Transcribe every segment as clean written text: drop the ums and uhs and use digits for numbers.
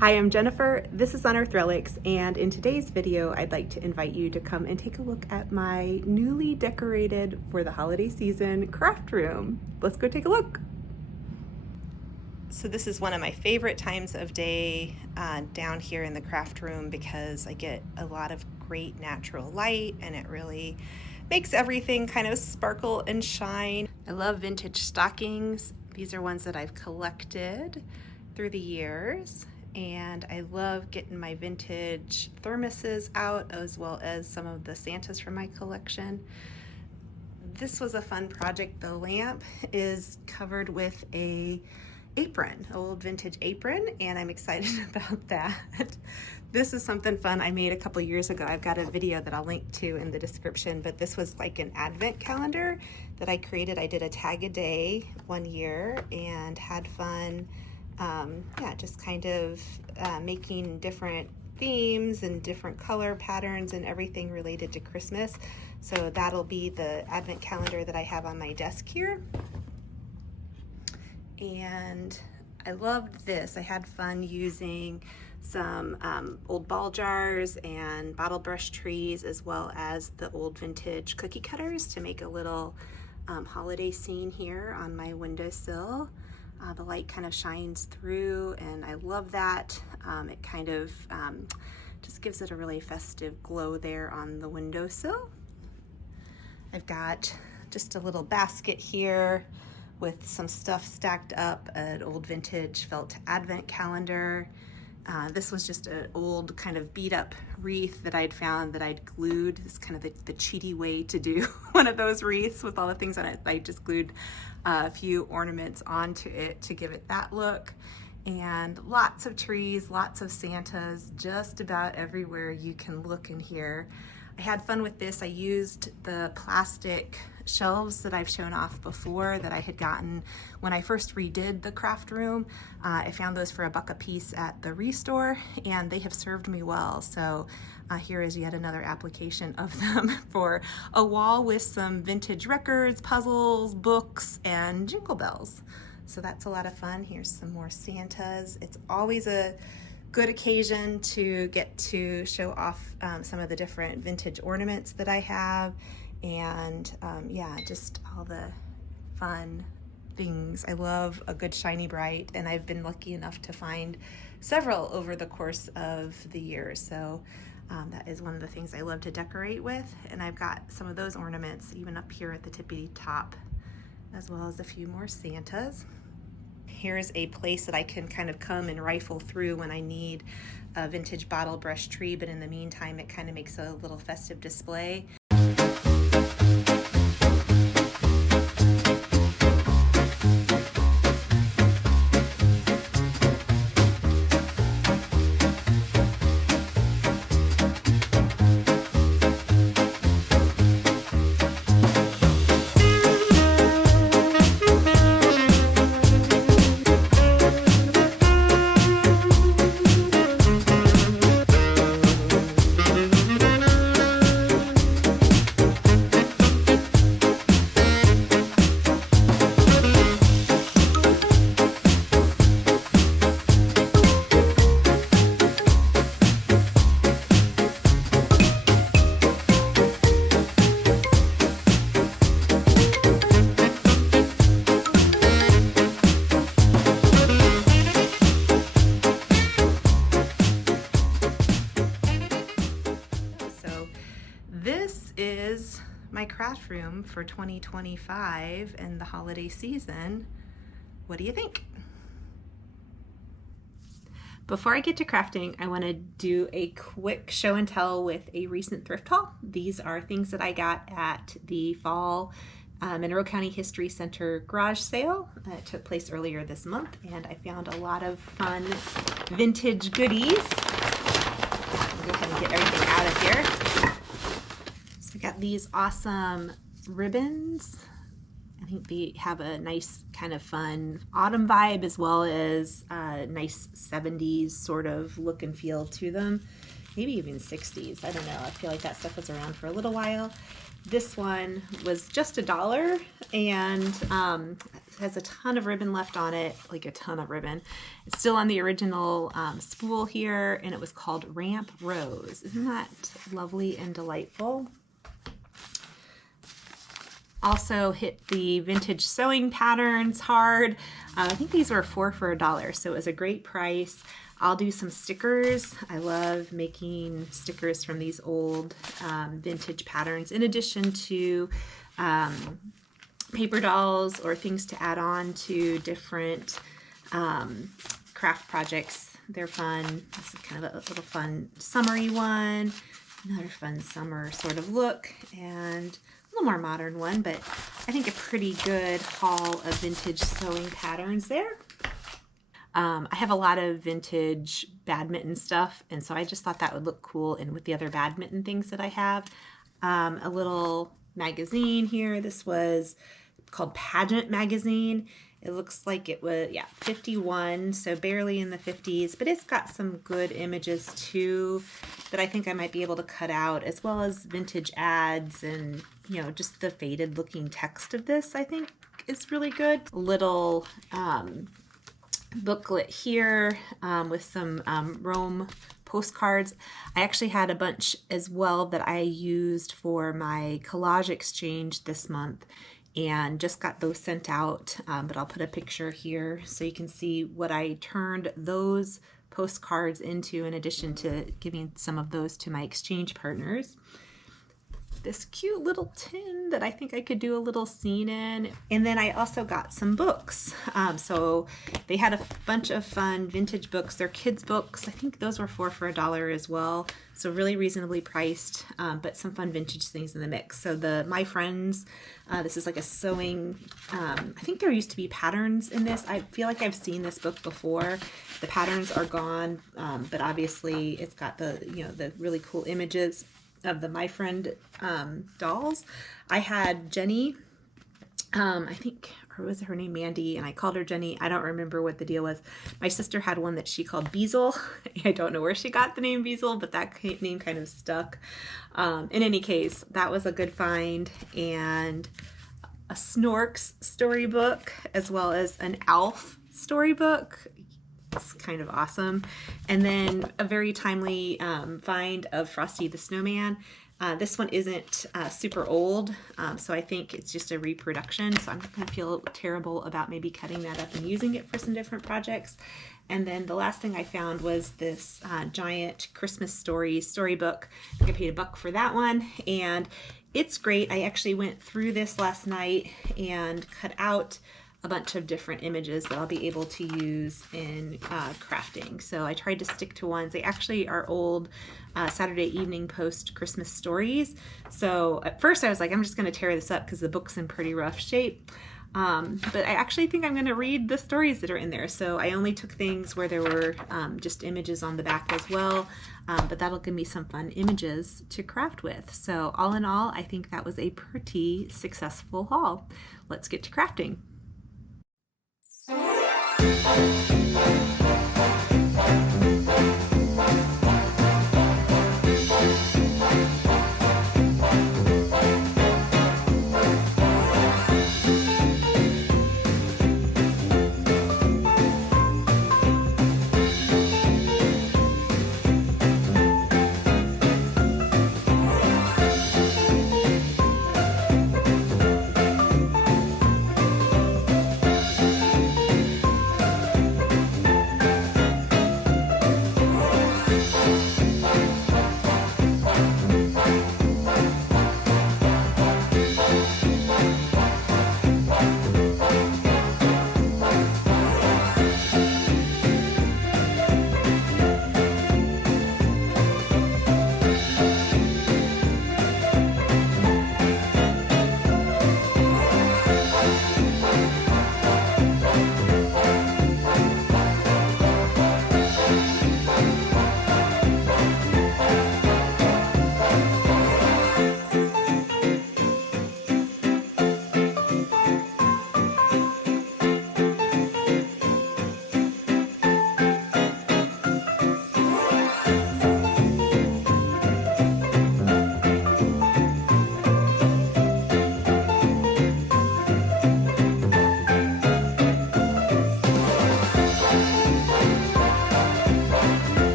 Hi, I'm Jennifer. This is Unearthed Relics, and in today's video, I'd like to invite you to come and take a look at my newly decorated for the holiday season craft room. Let's go take a look. So this is one of my favorite times of day down here in the craft room because I get a lot of great natural light and it really makes everything kind of sparkle and shine. I love vintage stockings. These are ones that I've collected through the years. And I love getting my vintage thermoses out as well as some of the Santas from my collection. This was a fun project. The lamp is covered with a apron, an old vintage apron, and I'm excited about that. This is something fun I made a couple years ago. I've got a video that I'll link to in the description, but this was like an advent calendar that I created. I did a tag a day one year and had fun. Yeah, just kind of making different themes and different color patterns and everything related to Christmas. So that'll be the advent calendar that I have on my desk here. And I loved this. I had fun using some old ball jars and bottle brush trees as well as the old vintage cookie cutters to make a little holiday scene here on my windowsill. The light kind of shines through and I love that. It kind of just gives it a really festive glow there on the windowsill. I've got just a little basket here with some stuff stacked up, an old vintage felt advent calendar. This was just an old kind of beat up wreath that I'd found that I'd glued. This is kind of the cheaty way to do one of those wreaths with all the things on it. I just glued a few ornaments onto it to give it that look. And lots of trees, lots of Santas, just about everywhere you can look in here. I had fun with this. I used the plastic shelves that I've shown off before that I had gotten when I first redid the craft room. I found those for $1 a piece at the Restore and they have served me well. So here is yet another application of them for a wall with some vintage records, puzzles, books, and jingle bells. So that's a lot of fun. Here's some more Santas. It's always a good occasion to get to show off some of the different vintage ornaments that I have, and yeah, just all the fun things. I love a good shiny bright, and I've been lucky enough to find several over the course of the year, so that is one of the things I love to decorate with. And I've got some of those ornaments even up here at the tippity top, as well as a few more Santas. Here's a place that I can kind of come and rifle through when I need a vintage bottle brush tree, but in the meantime, it kind of makes a little festive display. This is my craft room for 2025 and the holiday season. What do you think? Before I get to crafting, I want to do a quick show and tell with a recent thrift haul. These are things that I got at the fall Monroe County History Center garage sale. It took place earlier this month, and I found a lot of fun vintage goodies. I'll go ahead and get everything out of here. So I got these awesome ribbons. I think they have a nice kind of fun autumn vibe as well as a nice 70s sort of look and feel to them. Maybe even 60s, I don't know. I feel like that stuff was around for a little while. This one was just $1 and has a ton of ribbon left on it, like a ton of ribbon. It's still on the original spool here, and it was called Ramp Rose. Isn't that lovely and delightful? Also hit the vintage sewing patterns hard. I think these were 4 for $1, so it was a great price. I'll do some stickers. I love making stickers from these old vintage patterns, in addition to paper dolls or things to add on to different craft projects. They're fun. This is kind of a little fun summery one. Another fun summer sort of look, and a little more modern one, but I think a pretty good haul of vintage sewing patterns there. I have a lot of vintage badminton stuff, and so I just thought that would look cool and with the other badminton things that I have. A little magazine here. This was called Pageant Magazine. It looks like it was, yeah, 51, so barely in the 50s, but it's got some good images too that I think I might be able to cut out, as well as vintage ads and, you know, just the faded looking text of this I think is really good. Little booklet here with some Rome postcards. I actually had a bunch as well that I used for my collage exchange this month, and just got those sent out, but I'll put a picture here so you can see what I turned those postcards into, in addition to giving some of those to my exchange partners. This cute little tin that I think I could do a little scene in. And then I also got some books. So they had a bunch of fun vintage books. They're kids books. I think those were 4 for $1 as well. So really reasonably priced, but some fun vintage things in the mix. So My Friends, this is like a sewing, I think there used to be patterns in this. I feel like I've seen this book before. The patterns are gone, but obviously it's got the, you know, the really cool images of the My Friend dolls. I had Jenny, I think, or was her name Mandy, and I called her Jenny. I don't remember what the deal was. My sister had one that she called Beazle. I don't know where she got the name Beazle, but that name kind of stuck. In any case, that was a good find, and a Snorks storybook, as well as an Alf storybook. It's kind of awesome. And then a very timely find of Frosty the Snowman. This one isn't super old, so I think it's just a reproduction, so I'm not going to feel terrible about maybe cutting that up and using it for some different projects. And then the last thing I found was this giant Christmas storybook. I think I paid $1 for that one, and it's great. I actually went through this last night and cut out a bunch of different images that I'll be able to use in crafting. So I tried to stick to ones. They actually are old Saturday Evening Post Christmas stories. So at first I was like, I'm just going to tear this up because the book's in pretty rough shape. But I actually think I'm going to read the stories that are in there. So I only took things where there were just images on the back as well. But that'll give me some fun images to craft with. So all in all, I think that was a pretty successful haul. Let's get to crafting.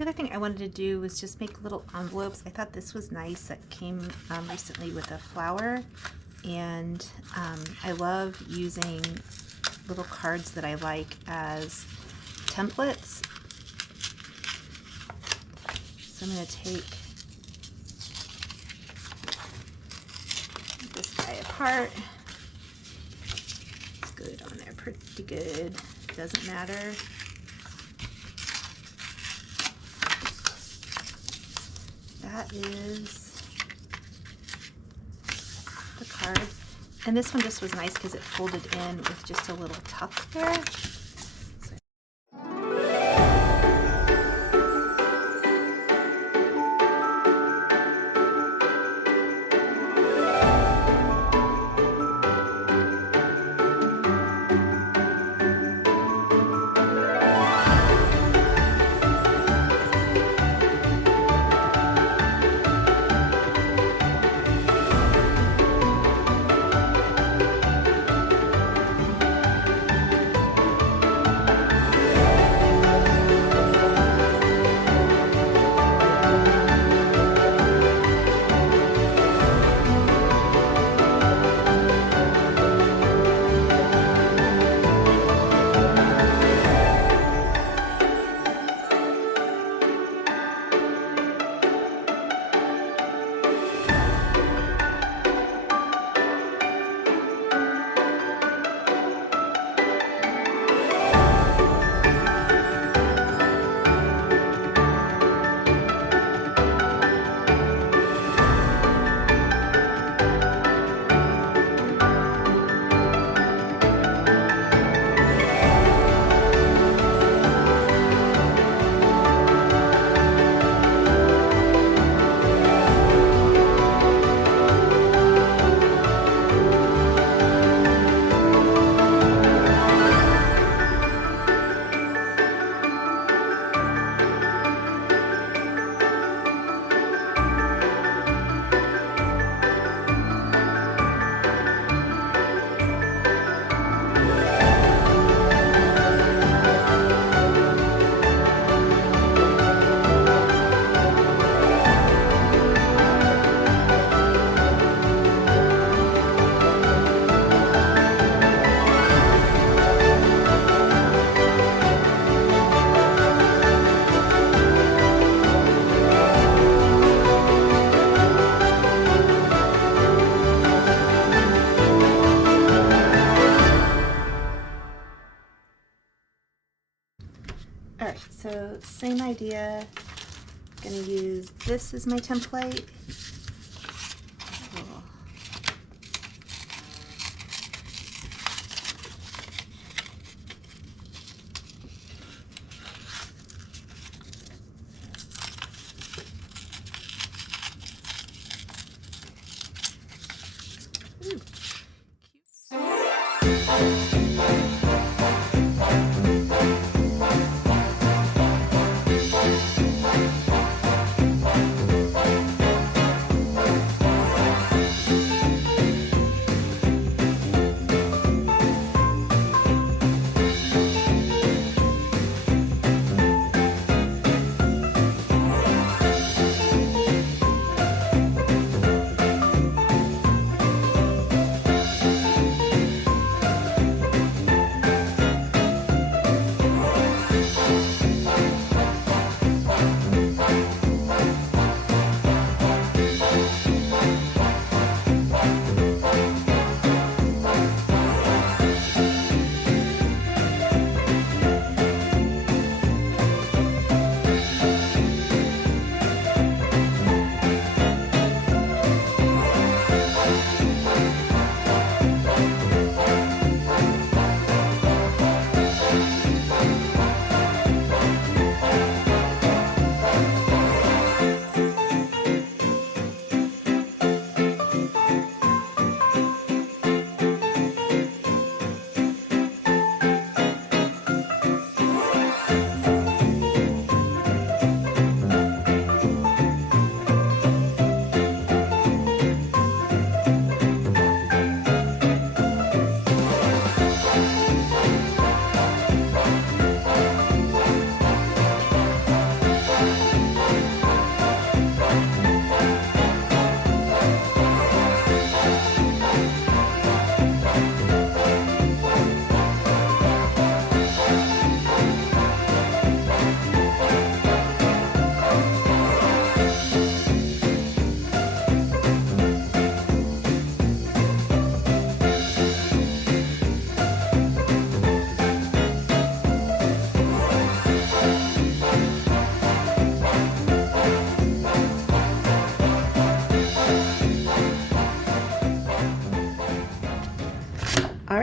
The other thing I wanted to do was just make little envelopes. I thought this was nice. That came recently with a flower, and I love using little cards that I like as templates. So I'm going to take this guy apart. It's good on there, pretty good. Doesn't matter. That is the card. And this one just was nice because it folded in with just a little tuck there. Alright, so same idea. I'm going to use this as my template. Cool. Ooh.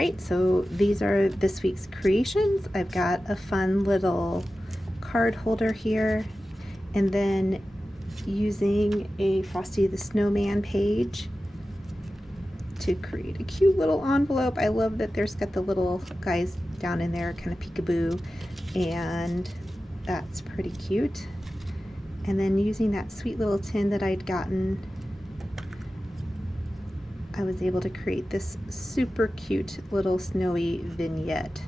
right, so these are this week's creations. I've got a fun little card holder here, and then using a Frosty the Snowman page to create a cute little envelope. I love that there's got the little guys down in there, kind of peekaboo, and that's pretty cute. And then using that sweet little tin that I'd gotten, I was able to create this super cute little snowy vignette.